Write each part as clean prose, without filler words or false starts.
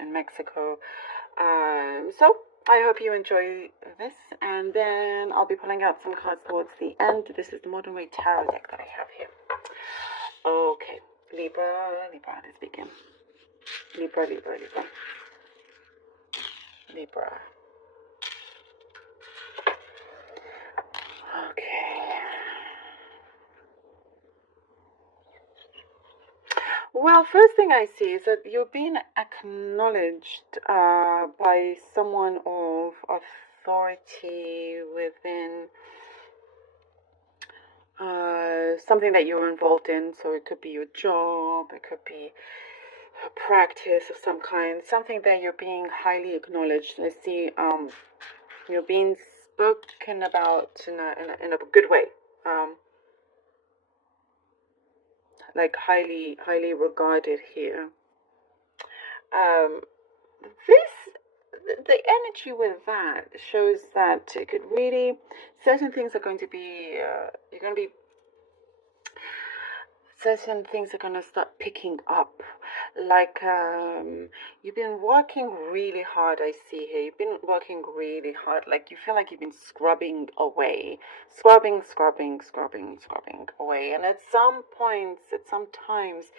in Mexico. So I hope you enjoy this, and then I'll be pulling out some cards towards the end. This is the Modern Way Tarot deck that I have here. Okay, Libra, let's begin. Libra. Okay. Well, first thing I see is that you're being acknowledged by someone of authority within something that you're involved in. So it could be your job, it could be a practice of some kind, something that you're being highly acknowledged. I see you're being spoken about in a good way. Like highly regarded here. The energy with that shows that it could really, certain things are going to be certain things are going to start picking up. Like you've been working really hard. I see here you've been working really hard. Like you feel like you've been scrubbing away, scrubbing away. And at some points, at some times,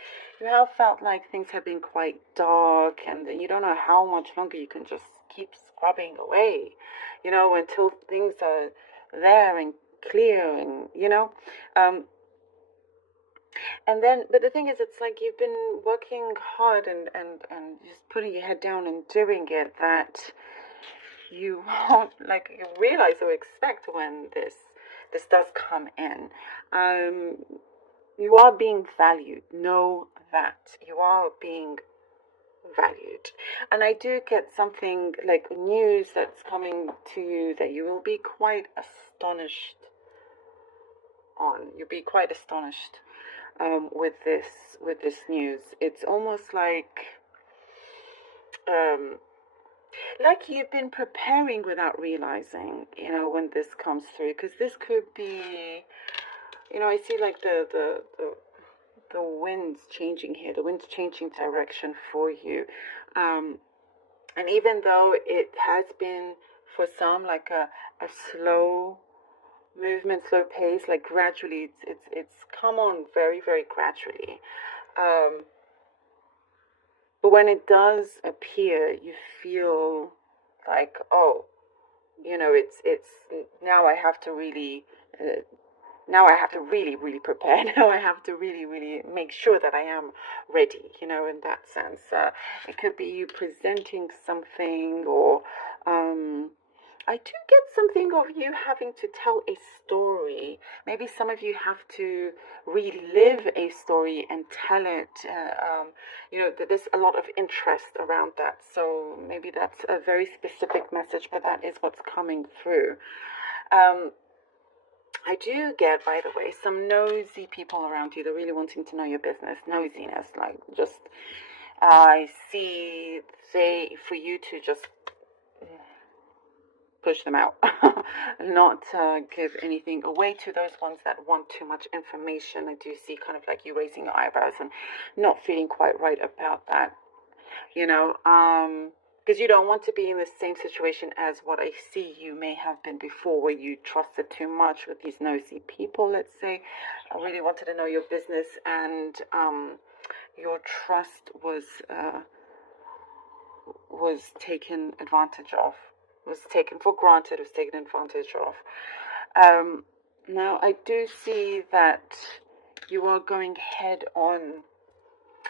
you have felt like things have been quite dark, and you don't know how much longer you can just keep scrubbing away, until things are there and clear, and and then, but the thing is, it's like you've been working hard and just putting your head down and doing it, that you won't, like, you realize or expect when this does come in. You are being valued. Know that you are being valued. And I do get something like news that's coming to you that you will be quite astonished on. You'll be quite astonished with this news. It's almost like you've been preparing without realizing, when this comes through, because this could be, I see like the wind's changing here, the wind's changing direction for you, and even though it has been for some like a slow movement, slow pace, like gradually, it's come on very gradually, but when it does appear, you feel like, oh, it's now I have to really really prepare. Now I have to really make sure that I am ready, in that sense. It could be you presenting something, or I do get something of you having to tell a story. Maybe some of you have to relive a story and tell it. There's a lot of interest around that. So maybe that's a very specific message, but that is what's coming through. I do get, by the way, some nosy people around you. They're really wanting to know your business. Nosiness, like just, I see for you to just push them out, not give anything away to those ones that want too much information. I do see kind of like you raising your eyebrows and not feeling quite right about that, because you don't want to be in the same situation as what I see you may have been before, where you trusted too much with these nosy people, let's say. I really wanted to know your business, and your trust was taken advantage of, was taken for granted, was taken advantage of. Now I do see that you are going head on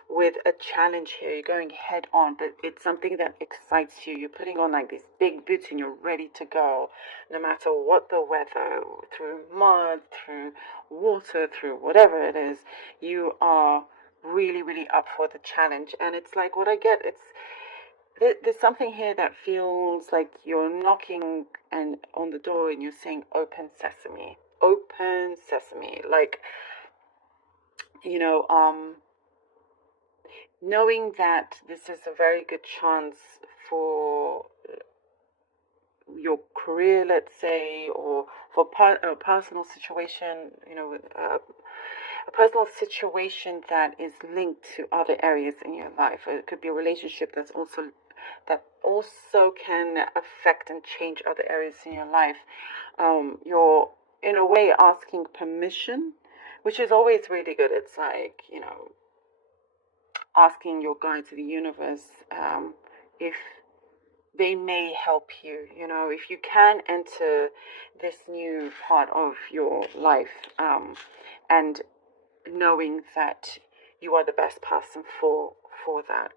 with a challenge here. You're going head on, but it's something that excites you. You're putting on like these big boots and you're ready to go, no matter what the weather, through mud, through water, through whatever it is. You are really up for the challenge. And it's like, what I get, there's something here that feels like you're knocking and on the door and you're saying, open sesame, like, knowing that this is a very good chance for your career, let's say, or for a personal situation, a personal situation that is linked to other areas in your life. It could be a relationship that also can affect and change other areas in your life. You're in a way asking permission, which is always really good. It's like, asking your guides of the universe if they may help you, if you can enter this new part of your life, and knowing that you are the best person for that.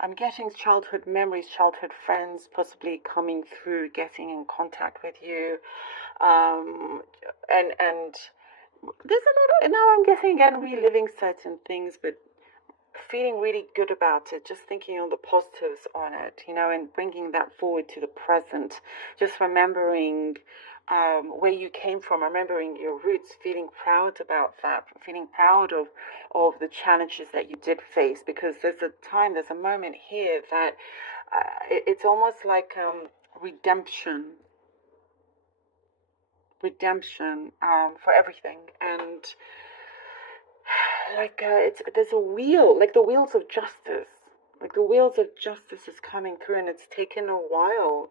I'm getting childhood memories, childhood friends possibly coming through, getting in contact with you, and there's a lot. Now I'm getting again reliving certain things, but feeling really good about it, just thinking on the positives on it, and bringing that forward to the present, just remembering where you came from, remembering your roots, feeling proud about that, feeling proud of the challenges that you did face, because there's a moment here that it's almost like redemption for everything. And like there's a wheel, like the wheels of justice. Like the wheels of justice is coming through, and it's taken a while,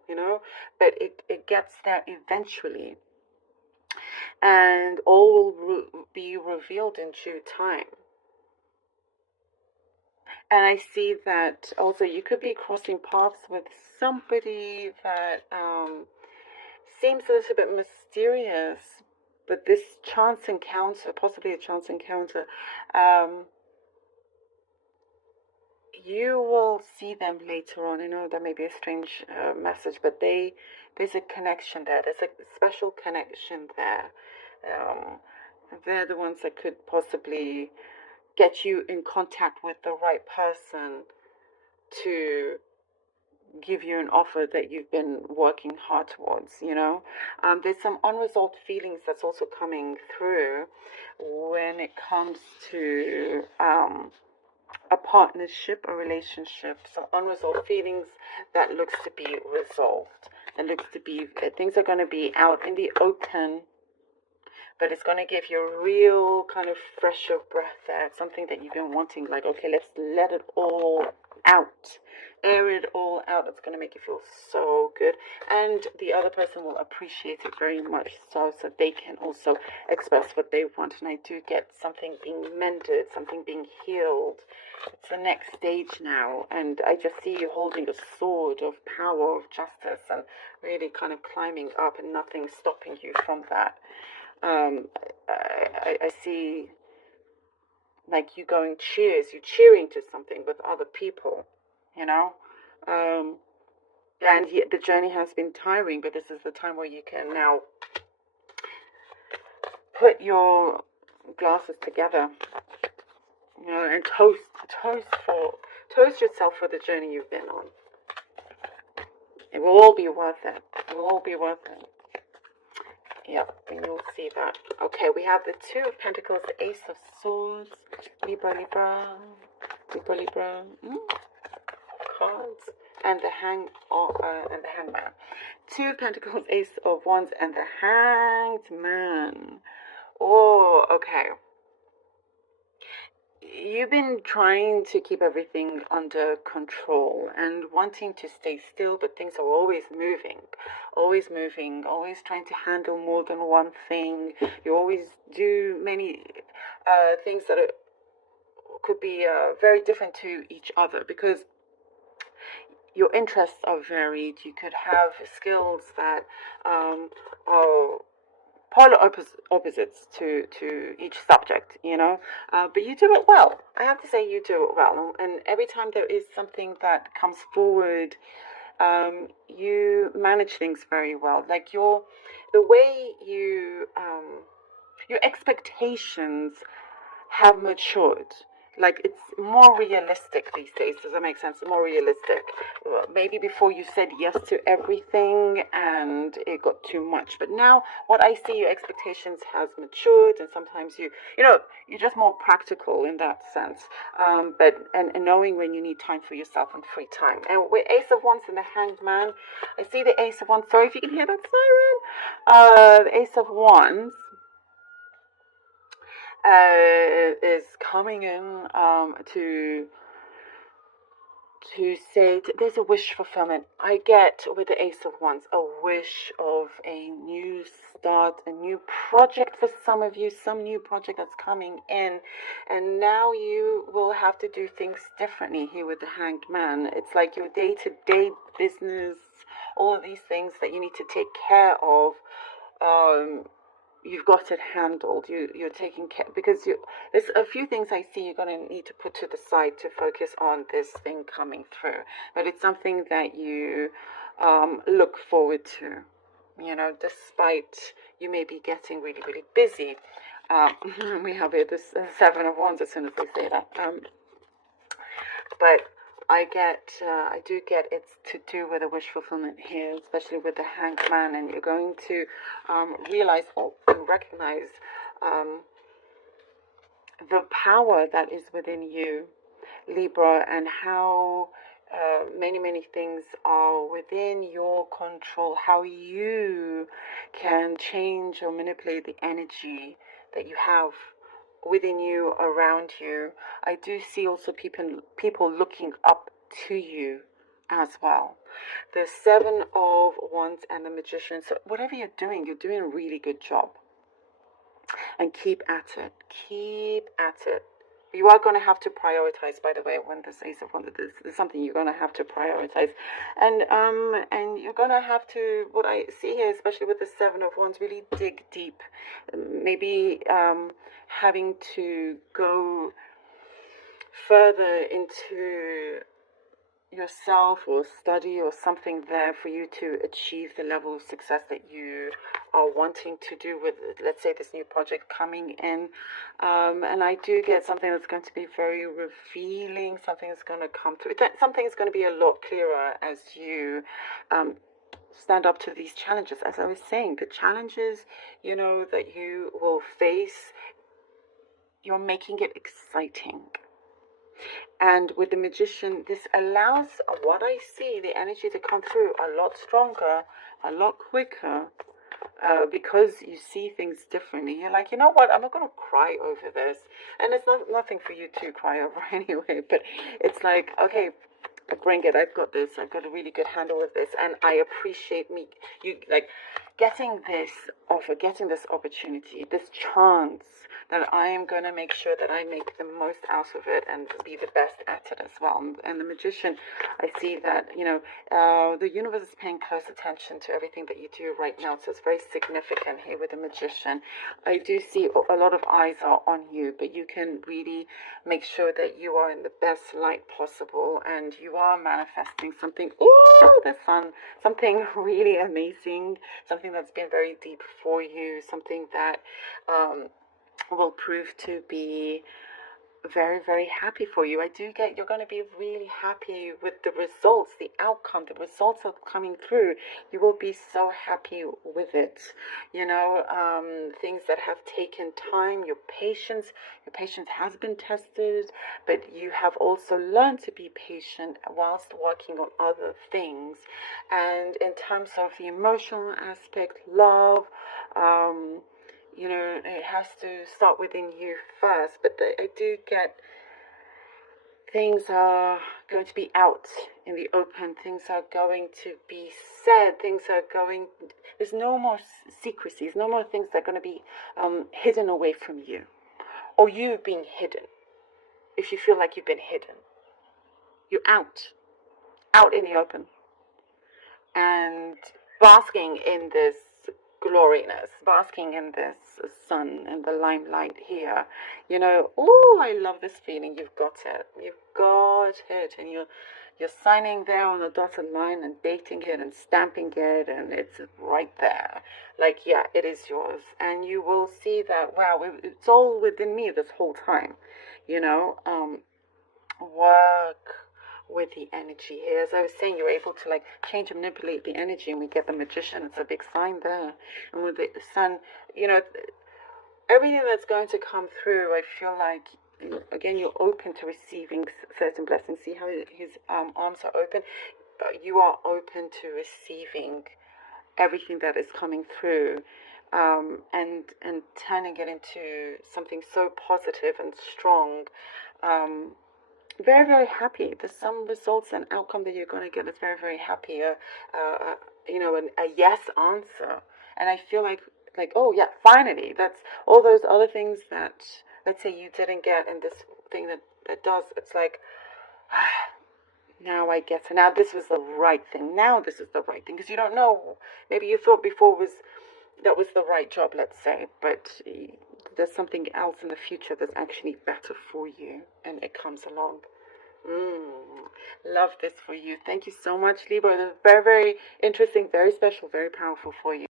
but it gets there eventually. And all will be revealed in due time. And I see that also you could be crossing paths with somebody that seems a little bit mysterious, but this chance encounter, possibly a chance encounter, you will see them later on. I know that may be a strange message, but there's a connection there. There's a special connection there. They're the ones that could possibly get you in contact with the right person to give you an offer that you've been working hard towards, There's some unresolved feelings that's also coming through when it comes to a partnership, a relationship, some unresolved feelings that looks to be resolved. That looks to be, things are going to be out in the open, but it's going to give you a real kind of fresh of breath there. It's something that you've been wanting, like, okay, let's let it all out. Air it all out. It's going to make you feel so good. And the other person will appreciate it very much so they can also express what they want. And I do get something being mended, something being healed. It's the next stage now. And I just see you holding a sword of power, of justice, and really kind of climbing up and nothing stopping you from that. I see like you cheering to something with other people, and the journey has been tiring, but this is the time where you can now put your glasses together, and toast yourself for the journey you've been on. It will all be worth it. It will all be worth it. Yep, and you'll see that. Okay, we have the Two of Pentacles, the Ace of Swords, Libra, cards, and the Hangman. Two of Pentacles, Ace of Wands, and the Hanged Man. Oh, okay. You've been trying to keep everything under control and wanting to stay still, but things are always moving, always trying to handle more than one thing. You always do many things that could be very different to each other because your interests are varied. You could have skills that are polar opposites to each subject, but you do it well. I have to say you do it well, and every time there is something that comes forward, you manage things very well. Like your expectations have matured. Like it's more realistic these days. Does that make sense? More realistic. Maybe before you said yes to everything and it got too much. But now what I see, your expectations has matured, and sometimes you're just more practical in that sense. But knowing when you need time for yourself and free time. And with Ace of Wands and the Hanged Man, I see the Ace of Wands. Sorry if you can hear that siren. The Ace of Wands. is coming in to say there's a wish fulfillment. I get with the Ace of Wands a wish of a new start, a new project for some of you, some new project that's coming in, and now you will have to do things differently here with the Hanged Man. It's like your day-to-day business, all of these things that you need to take care of. You've got it handled. You're taking care, because there's a few things I see you're going to need to put to the side to focus on this thing coming through. But it's something that you look forward to, despite you may be getting really, really busy. We have here this Seven of Wands as soon as they say that. But I do get it's to do with a wish fulfillment here, especially with the Hanged Man, and you're going to realize and recognize the power that is within you, Libra, and how many things are within your control, how you can change or manipulate the energy that you have within you, around you. I do see also people looking up to you as well. The Seven of Wands and the Magician. So whatever you're doing a really good job. And keep at it. Keep at it. You are going to have to prioritize, by the way, when this Ace of Wands, this is something you're going to have to prioritize. And you're going to have to, what I see here, especially with the Seven of Wands, really dig deep. Maybe having to go further into yourself or study or something there for you to achieve the level of success that you are wanting to do with, let's say, this new project coming in. And I do get something that's going to be very revealing, something that's going to come through. Something is going to be a lot clearer as you stand up to these challenges. As I was saying, the challenges, that you will face, you're making it exciting. And with the Magician, this allows what I see, the energy to come through a lot stronger, a lot quicker, because you see things differently. You're like, you know what, I'm not going to cry over this. And it's nothing for you to cry over anyway, but it's like, okay, bring it. I've got this. I've got a really good handle with this. And I appreciate you like getting this offer, getting this opportunity, this chance that I am going to make sure that I make the most out of it and be the best at it as well. And the Magician, I see that, the universe is paying close attention to everything that you do right now. So it's very significant here with the Magician. I do see a lot of eyes are on you, but you can really make sure that you are in the best light possible and you are manifesting something, the sun, something really amazing, something that's been very deep for you, something that will prove to be very, very happy for you. I do get you're going to be really happy with the results, the outcome, the results are coming through. You will be so happy with it. Things that have taken time, your patience has been tested, but you have also learned to be patient whilst working on other things. And in terms of the emotional aspect, love, it has to start within you first. But I do get things are going to be out in the open. Things are going to be said. There's no more secrecies, no more things that are going to be hidden away from you. Or you being hidden. If you feel like you've been hidden. You're out in the open. And basking in this gloriness, basking in this sun and the limelight here. I love this feeling. You've got it. And you're signing there on the dotted line and dating it and stamping it, and it's right there. Like, yeah, it is yours. And you will see that, wow, it's all within me this whole time. Work with the energy here. As I was saying, you're able to change and manipulate the energy, and we get the Magician. It's a big sign there. And with the sun, everything that's going to come through, I feel like, again, you're open to receiving certain blessings. See how his arms are open? You are open to receiving everything that is coming through. and turning it into something so positive and strong. Very, very happy. There's some results and outcome that you're going to get that's very, very happy. A yes answer. And I feel like, oh yeah, finally. That's all those other things that, let's say, you didn't get, and this thing that does. It's like, now I get it. Now this was the right thing. Now this is the right thing, because you don't know. Maybe you thought before that was the right job, let's say, but there's something else in the future that's actually better for you, and it comes along. Love this for you. Thank you so much, Libra. This is very, very interesting, very special, very powerful for you.